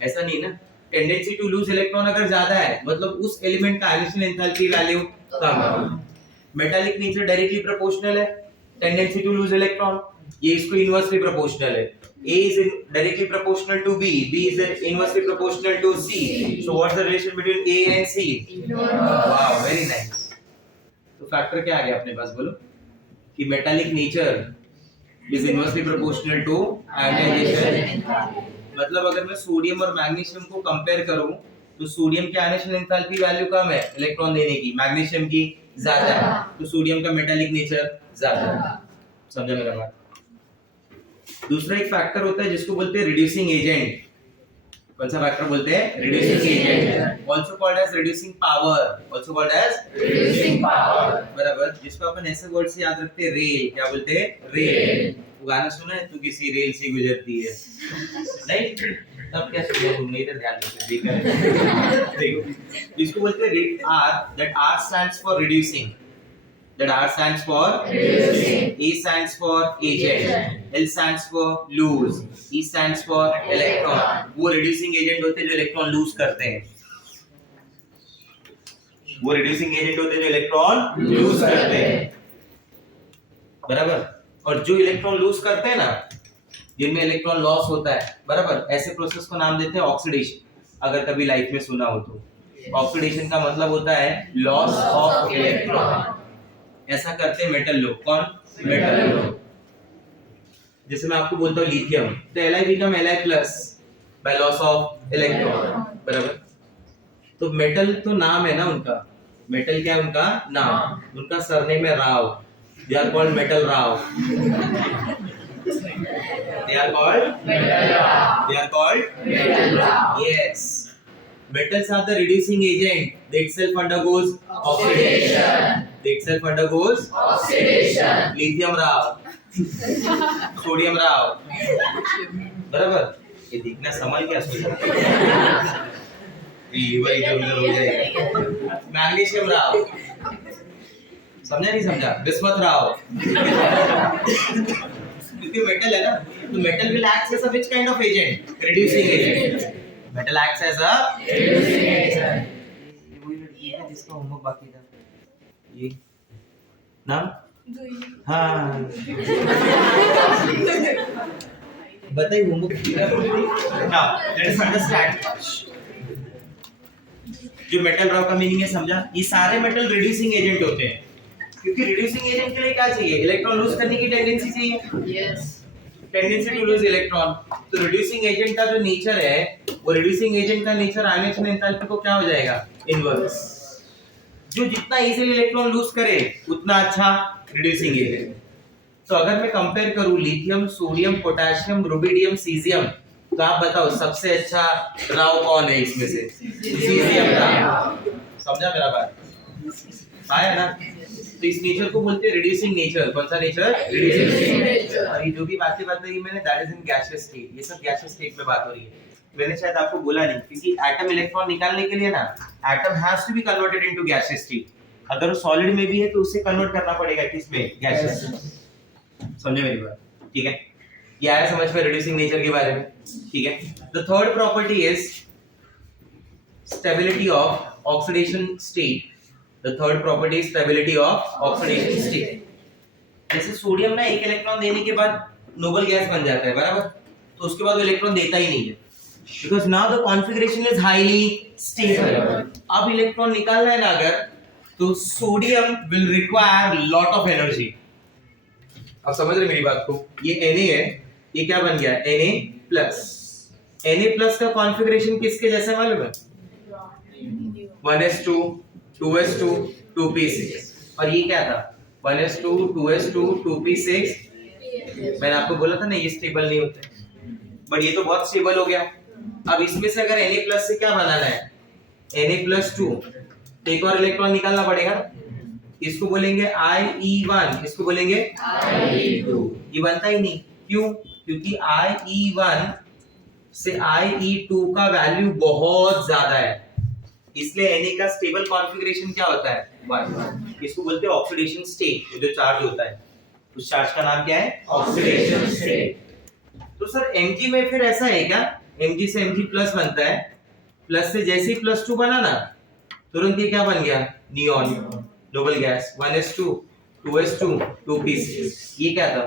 ऐसा नहीं ना। टेंडेंसी टू लूज इलेक्ट्रॉन अगर ज्यादा है मतलब उस एलिमेंट का आयनाइजेशन एंथैल्पी वैल्यू कम है। मेटालिक नेचर डायरेक्टली प्रोपोर्शनल है टेंडेंसी टू लूज इलेक्ट्रॉन, ये इसको इनवर्सली प्रोपोर्शनल है। A is directly proportional to B, B is inversely proportional to C. So what's the relation between A and C? Wow, very nice. तो factor क्या आ गया अपने पास बोलो? कि metallic nature is inversely proportional to ionization. मतलब अगर मैं सोडियम और मैग्नीशियम को कंपेयर करूं तो सोडियम की आयनाइजेशन एंथैल्पी वैल्यू कम है इलेक्ट्रॉन देने की, मैग्नीशियम की ज्यादा है, तो सोडियम का मेटालिक नेचर ज्यादा है। समझा मेरा बात? दूसरा एक फैक्टर होता है जिसको बोलते हैं रिड्यूसिंग एजेंट। कौन सा फैक्टर बोलते हैं? Reducing agent, also called as reducing power, also called as reducing power, बराबर। जिसको अपन ऐसे वर्ड से याद रखते हैं, रेल। क्या बोलते हैं? रेल। वो गाना सुना है, तू किसी रेल से गुजरती है? नहीं, तब क्या सुना तुमने? इधर ध्यान से देखो। जिसको बोलते हैं R, that R stands for reducing, that R stands for reducing, A stands for agent, L stands for lose, E stands for electron। वो reducing agent होते हैं जो इलेक्ट्रॉन लूज करते हैं, वो reducing agent होते हैं जो इलेक्ट्रॉन लूज करते हैं, बराबर। और जो इलेक्ट्रॉन लूज करते हैं ना, जिनमें इलेक्ट्रॉन लॉस होता है, बराबर, ऐसे प्रोसेस को नाम देते हैं ऑक्सीडेशन। अगर कभी लाइफ में सुना हो तो ऑक्सीडेशन का मतलब होता है लॉस ऑफ इलेक्ट्रॉन। ऐसा करते हैं मेटल लोग। कौन? मेटल लोग। जैसे मैं आपको बोलता हूँ लिथियम, तो Li become Li plus by loss of electron, बराबर। तो मेटल तो नाम है ना उनका, मेटल क्या है उनका नाम, उनका सरनेम है Rao, they are called metal Rao, they are called metal Rao, they are called metal Rao, yes। Metals are the reducing agent, they itself undergoes oxidation, they itself undergoes oxidation। lithium Rao, sodium Rao, बराबर। ये देखना समझ क्या सोचा, लीवर इधर उधर हो जाएगा। मैग्नीशियम राव, समझा नहीं समझा? बिस्मथ राव, क्योंकि मेटल है ना, तो metal will act as a which kind of agent? Reducing agent। Metal acts as a reducing agent। ये वही लड़की है जिसका होमवर्क बाकी था, ये नाम? हाँ, बताइए homework. Now let us understand जो मेटल रॉ का मीनिंग है, समझा? ये सारे मेटल रिड्यूसिंग एजेंट होते हैं, क्योंकि रिड्यूसिंग एजेंट के लिए क्या चाहिए? इलेक्ट्रॉन लूज करने की टेंडेंसी चाहिए, yes, tendency to lose electron. तो रिड्यूसिंग एजेंट का जो नेचर है, वो रिड्यूसिंग एजेंट का नेचर आयनाइजेशन एंथैल्पी को क्या हो जाएगा? इनवर्स। जो जितना इजीली इलेक्ट्रॉन लूज करे उतना अच्छा रिड्यूसिंग एजेंट। तो अगर मैं कंपेयर करूं lithium, sodium, potassium, rubidium, caesium, तो आप बताओ सबसे अच्छा राव कौन है इसमें से? सीजियम राव। समझा मेरा बात? आया ना? तो इस नेचर को बोलते हैं रिड्यूसिंग नेचर। कौन सा नेचर? Reducing nature. और ये जो भी बातें बताई मैंने, that is in gaseous state. ये सब गैसियस स्टेट में बात हो रही है। मैंने शायद आपको बोला नहीं, क्योंकि एटम इलेक्ट्रॉन निकालने के लिए ना, atom has to be converted into gaseous state. अगर वो सॉलिड में भी है तो उसे कन्वर्ट करना पड़ेगा किसमें? गैसियस। समझे मेरी बात? ठीक है, ये आया समझ में रिड्यूसिंग नेचर के बारे में? ठीक है। The third property is stability of oxidation state. The third property is stability of oxidation state। जैसे सोडियम ना एक इलेक्ट्रॉन देने के बाद नोबल गैस बन जाता है, बराबर, तो उसके बाद वो इलेक्ट्रॉन देता ही नहीं है, because now the configuration is highly stable। अब इलेक्ट्रॉन निकालना है ना अगर, तो sodium will require lot of energy। अब समझ रहे मेरी बात को? ये Na है, ये क्या बन गया? Na+। Na+ का कॉन्फ़िगरेशन किसके जैसा मालूम है? 1s2 2s2 2p6। और ये क्या था? 1s2 2s2 2p6। मैंने आपको बोला था ना ये स्टेबल नहीं होते, बट ये तो बहुत स्टेबल हो गया। अब इसमें से अगर Na+ से क्या बनाना है? Na+2, एक और इलेक्ट्रॉन निकालना पड़ेगा ना, इसको बोलेंगे IE1, इसको बोलेंगे IE2। ये बनता ही नहीं, क्यों? क्योंकि IE1 से IE2 का वैल्यू बहुत ज्यादा है, इसलिए Na का स्टेबल कॉन्फ़िगरेशन क्या होता है? 1। इसको बोलते हैं ऑक्सीडेशन स्टेट। जो चार्ज होता है उस चार्ज का नाम क्या है? Oxidation state. तो सर Mg में फिर ऐसा है क्या? Mg से Mg प्लस बनता है, प्लस से जैसे ही +2 बना ना, तुरंत ये क्या बन गया? Neon, noble gas. 1s2 2s2 2p6। ये क्या था?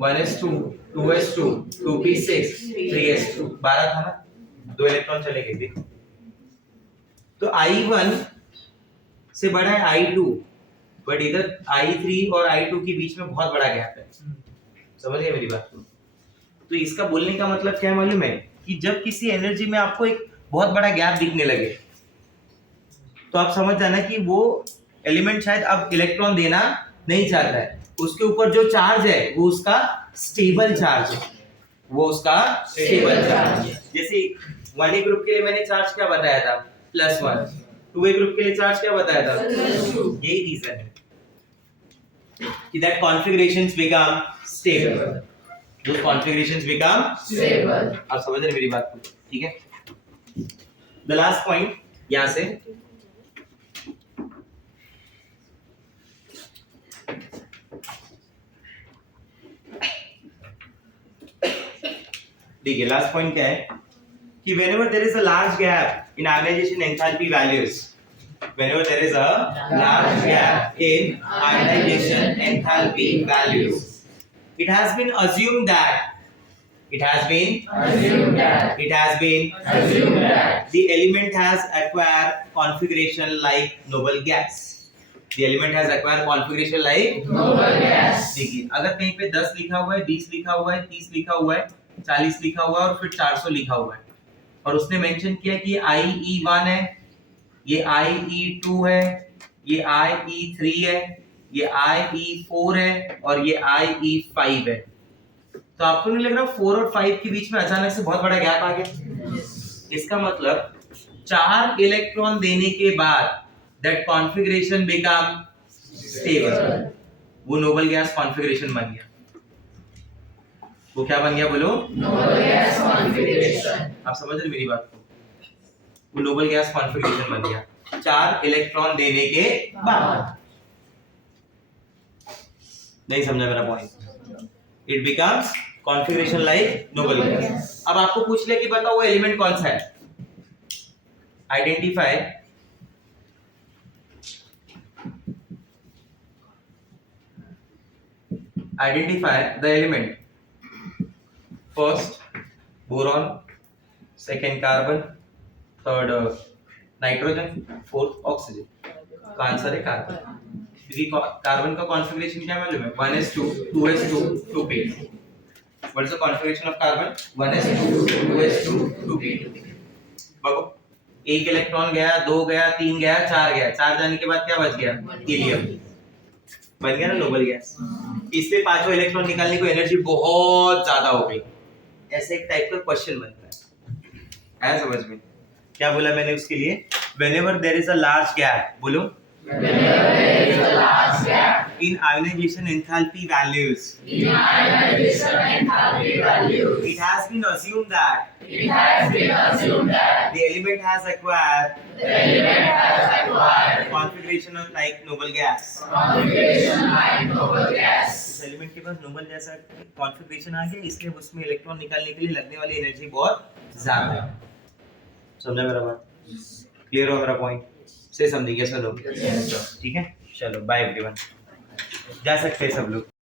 1s2 2s2 2p6 3s2। 12 था ना, 2 इलेक्ट्रॉन चले गए। देखो तो I1 से बड़ा है I2, बट इधर I3 और I2 के बीच में बहुत बड़ा गैप है। समझ गए मेरी बात को? तो इसका बोलने का मतलब क्या है मालूम है? कि जब किसी एनर्जी में आपको एक बहुत बड़ा गैप दिखने लगे, तो आप समझ जाना कि वो एलिमेंट शायद अब इलेक्ट्रॉन देना नहीं चाहता है। उसके ऊपर जो चार्ज है वो उसका स्टेबल चार्ज है, वो उसका स्टेबल चार्ज है। जैसे 1A ग्रुप के लिए मैंने चार्ज क्या बताया था? +1। 2A ग्रुप के लिए चार्ज क्या बताया था? यही रीजन है कि that configurations become stable, those configurations become stable। आप समझ रहे मेरी बात को? ठीक है। The last point यहाँ से देखिए, लास्ट पॉइंट क्या है कि whenever there is a large gap in ionization enthalpy values, whenever there is a large gap in ionization enthalpy values, it has been assumed that the element has acquired configuration like noble gas. The element has acquired configuration like noble gas। देखिए, अगर कहीं पे 10 लिखा हुआ है, 20 लिखा हुआ है, 30 लिखा हुआ है, 40 लिखा हुआ है और फिर 400 लिखा हुआ है, और उसने मेंशन किया कि IE1 है, ये IE2 है, ये IE3 है, ये IE4 है और ये IE5 है, तो आपको नहीं लग रहा 4 और 5 के बीच में अचानक से बहुत बड़ा गैप आ गया? इसका मतलब 4 इलेक्ट्रॉन देने के बाद दैट कॉन्फ़िगरेशन बिकम स्टेबल, वो नोबल गैस कॉन्फ़िगरेशन बन गया। वो क्या बन गया बोलो? Noble gas configuration. आप समझ रहे मेरी बात को? वो नोबल गैस कॉन्फ़िगरेशन बन गया 4 इलेक्ट्रॉन देने के बाद। नहीं समझा मेरा point? It becomes configuration like noble gas. अब आपको पूछ ले कि बताओ वो एलिमेंट कौन सा है? Identify the element। First boron, second carbon, third nitrogen, fourth oxygen. का आंसर है कार्बन, क्योंकि कार्बन का कॉन्फ़िगरेशन क्या मालूम है? 1s2 2s2 2p। What is the configuration of carbon? 1s2 2s2 2p। देखो, एक इलेक्ट्रॉन गया, 2 गया, 3 गया, 4 गया, 4 जाने के बाद क्या बच गया? हीलियम। बन गया ना नोबल गैस। इसलिए पांचों इलेक्ट्रॉन निकालने को एनर्जी बहुत ज्यादा हो गई। ऐसे एक टाइप का क्वेश्चन बनता है, आया समझ में? क्या बोला मैंने उसके लिए? whenever there is a large gap, बोलो, whenever there is a large gap in ionization enthalpy values, it has been assumed that the element has acquired configuration of like noble gas। इस एलिमेंट के पास Nobel जैसा configuration आ गया, इसलिए उसमें electron निकालने के लिए लगने वाली एनर्जी बहुत ज्यादा है। समझा मेरा बात? क्लियर हो मेरा पॉइंट? से समझिए सब लोग? ठीक है, चलो बाय एवरीवन, जा सकते हैं सब लोग।